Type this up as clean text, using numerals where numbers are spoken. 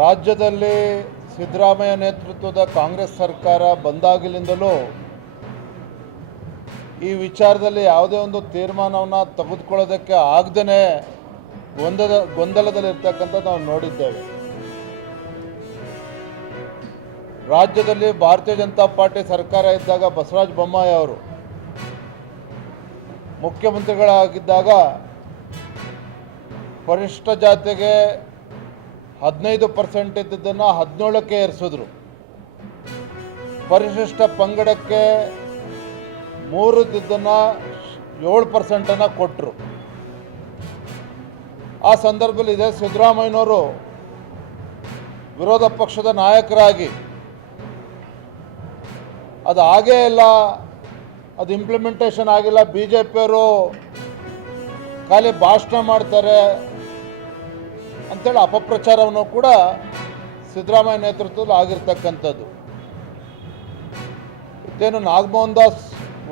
ರಾಜ್ಯದಲ್ಲಿ ಸಿದ್ದರಾಮಯ್ಯ ನೇತೃತ್ವದ ಕಾಂಗ್ರೆಸ್ ಸರ್ಕಾರ ಬಂದಾಗಲಿಂದಲೂ ಈ ವಿಚಾರದಲ್ಲಿ ಯಾವುದೇ ಒಂದು ತೀರ್ಮಾನವನ್ನು ತೆಗೆದುಕೊಳ್ಳೋದಕ್ಕೆ ಆಗದೇ ಗೊಂದಲದಲ್ಲಿರ್ತಕ್ಕಂಥದ್ದು ನಾವು ನೋಡಿದ್ದೇವೆ. ರಾಜ್ಯದಲ್ಲಿ ಭಾರತೀಯ ಜನತಾ ಪಾರ್ಟಿ ಸರ್ಕಾರ ಇದ್ದಾಗ ಬಸವರಾಜ ಬೊಮ್ಮಾಯಿ ಅವರು ಮುಖ್ಯಮಂತ್ರಿಗಳಾಗಿದ್ದಾಗ ಪರಿಶಿಷ್ಟ ಜಾತಿಗೆ 15% ಇದ್ದದ್ದನ್ನು 17ಕ್ಕೆ ಏರಿಸಿದ್ರು. ಪರಿಶಿಷ್ಟ ಪಂಗಡಕ್ಕೆ 3 ಇದ್ದದ್ದನ್ನು 7% ಕೊಟ್ಟರು. ಆ ಸಂದರ್ಭದಲ್ಲಿ ಇದೇ ಸಿದ್ದರಾಮಯ್ಯನವರು ವಿರೋಧ ಪಕ್ಷದ ನಾಯಕರಾಗಿ ಅದು ಆಗೇ ಇಲ್ಲ, ಅದು ಇಂಪ್ಲಿಮೆಂಟೇಷನ್ ಆಗಿಲ್ಲ, ಬಿ ಜೆ ಪಿಯವರು ಖಾಲಿ ಭಾಷಣ ಮಾಡ್ತಾರೆ ಅಂತೇಳಿ ಅಪಪ್ರಚಾರವನ್ನು ಕೂಡ ಸಿದ್ದರಾಮಯ್ಯ ನೇತೃತ್ವದಲ್ಲಿ ಆಗಿರ್ತಕ್ಕಂಥದ್ದು. ಇದೇನು ನಾಗಮೋಹನ್ ದಾಸ್